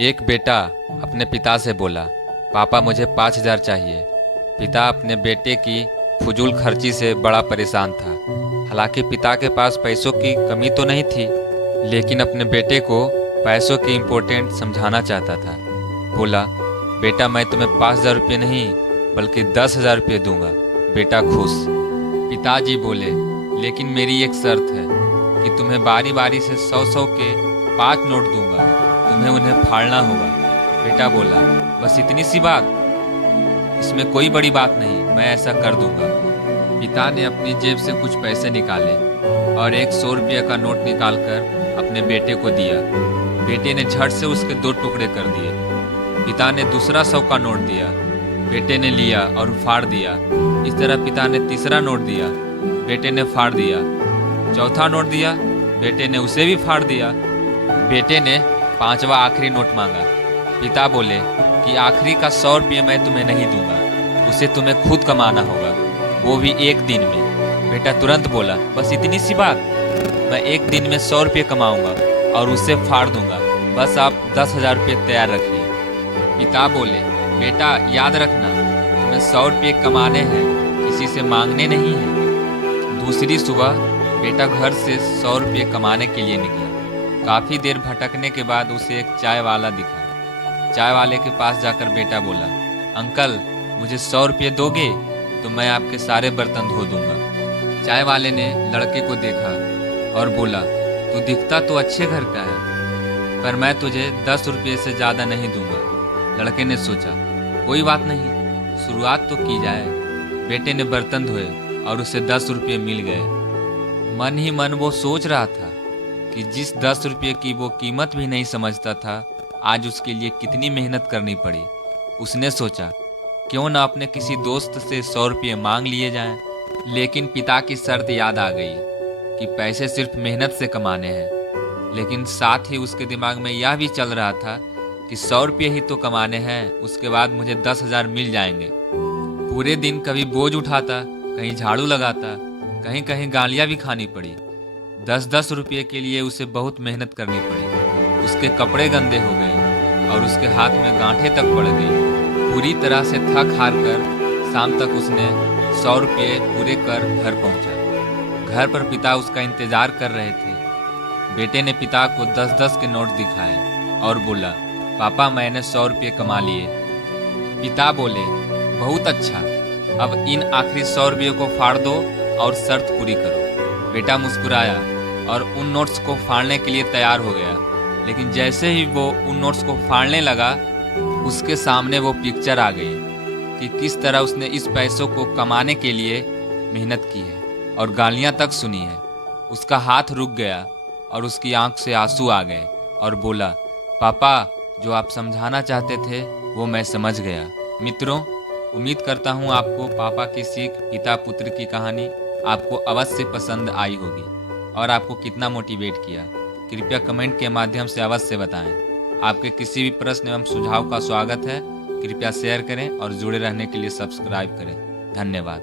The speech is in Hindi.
एक बेटा अपने पिता से बोला, पापा मुझे 5,000 चाहिए। पिता अपने बेटे की फजूल खर्ची से बड़ा परेशान था। हालांकि पिता के पास पैसों की कमी तो नहीं थी, लेकिन अपने बेटे को पैसों की इम्पोर्टेंट समझाना चाहता था। बोला, बेटा मैं तुम्हें 5,000 रुपये नहीं बल्कि 10,000 रुपये दूंगा। बेटा खुश। पिताजी बोले, लेकिन मेरी एक शर्त है कि तुम्हें बारी बारी से 100-100 के 5 नोट दूंगा, तुम्हें उन्हें फाड़ना होगा। बेटा बोला, बस इतनी सी बात? इसमें कोई बड़ी बात नहीं, मैं ऐसा कर दूंगा। पिता ने अपनी जेब से कुछ पैसे निकाले और एक 100 रुपये का नोट निकालकर अपने बेटे को दिया। बेटे ने झट से उसके 2 टुकड़े कर दिए। पिता ने दूसरा 100 का नोट दिया। बेटे ने लिया और फाड़ दिया। इस तरह पिता ने तीसरा नोट दिया, बेटे ने फाड़ दिया। चौथा नोट दिया, बेटे ने उसे भी फाड़ दिया। बेटे ने 5वां आखिरी नोट मांगा। पिता बोले कि आखिरी का 100 रुपये मैं तुम्हें नहीं दूंगा, उसे तुम्हें खुद कमाना होगा, वो भी एक दिन में। बेटा तुरंत बोला, बस इतनी सी बात? मैं एक दिन में 100 रुपये कमाऊंगा और उसे फाड़ दूंगा, बस आप 10,000 रुपये तैयार रखिए। पिता बोले, बेटा याद रखना, तुम्हें 100 रुपये कमाने हैं, किसी से मांगने नहीं हैं। दूसरी सुबह बेटा घर से 100 रुपये कमाने के लिए निकला। काफ़ी देर भटकने के बाद उसे एक चाय वाला दिखा। चाय वाले के पास जाकर बेटा बोला, अंकल मुझे 100 रुपये दोगे तो मैं आपके सारे बर्तन धो दूंगा। चाय वाले ने लड़के को देखा और बोला, तू दिखता तो अच्छे घर का है, पर मैं तुझे 10 रुपये से ज़्यादा नहीं दूंगा। लड़के ने सोचा, कोई बात नहीं, शुरुआत तो की जाए। बेटे ने बर्तन धोए और उसे 10 रुपये मिल गए। मन ही मन वो सोच रहा था कि जिस 10 रुपये की वो कीमत भी नहीं समझता था, आज उसके लिए कितनी मेहनत करनी पड़ी। उसने सोचा, क्यों ना अपने किसी दोस्त से 100 रुपये मांग लिए जाएं। लेकिन पिता की शर्त याद आ गई कि पैसे सिर्फ मेहनत से कमाने हैं। लेकिन साथ ही उसके दिमाग में यह भी चल रहा था कि 100 रुपये ही तो कमाने हैं, उसके बाद मुझे 10,000 मिल जाएंगे। पूरे दिन कभी बोझ उठाता, कहीं झाड़ू लगाता, कहीं कहीं गालियाँ भी खानी पड़ी। 10-10 रुपये के लिए उसे बहुत मेहनत करनी पड़ी। उसके कपड़े गंदे हो गए और उसके हाथ में गांठें तक पड़ गई। पूरी तरह से थक हार कर शाम तक उसने 100 रुपये पूरे कर घर पहुंचा। घर पर पिता उसका इंतजार कर रहे थे। बेटे ने पिता को 10-10 के नोट दिखाए और बोला, पापा मैंने 100 रुपये कमा लिए। पिता बोले, बहुत अच्छा, अब इन आखिरी 100 रुपये को फाड़ दो और शर्त पूरी करो। बेटा मुस्कुराया और उन नोट्स को फाड़ने के लिए तैयार हो गया। लेकिन जैसे ही वो उन नोट्स को फाड़ने लगा, उसके सामने वो पिक्चर आ गई कि किस तरह उसने इस पैसों को कमाने के लिए मेहनत की है और गालियां तक सुनी है। उसका हाथ रुक गया और उसकी आंख से आंसू आ गए और बोला, पापा जो आप समझाना चाहते थे वो मैं समझ गया। मित्रों, उम्मीद करता हूँ आपको पापा की सीख, पिता पुत्र की कहानी आपको अवश्य पसंद आई होगी और आपको कितना मोटिवेट किया। कृपया कमेंट के माध्यम से अवश्य बताएं। आपके किसी भी प्रश्न एवं सुझाव का स्वागत है। कृपया शेयर करें और जुड़े रहने के लिए सब्सक्राइब करें। धन्यवाद।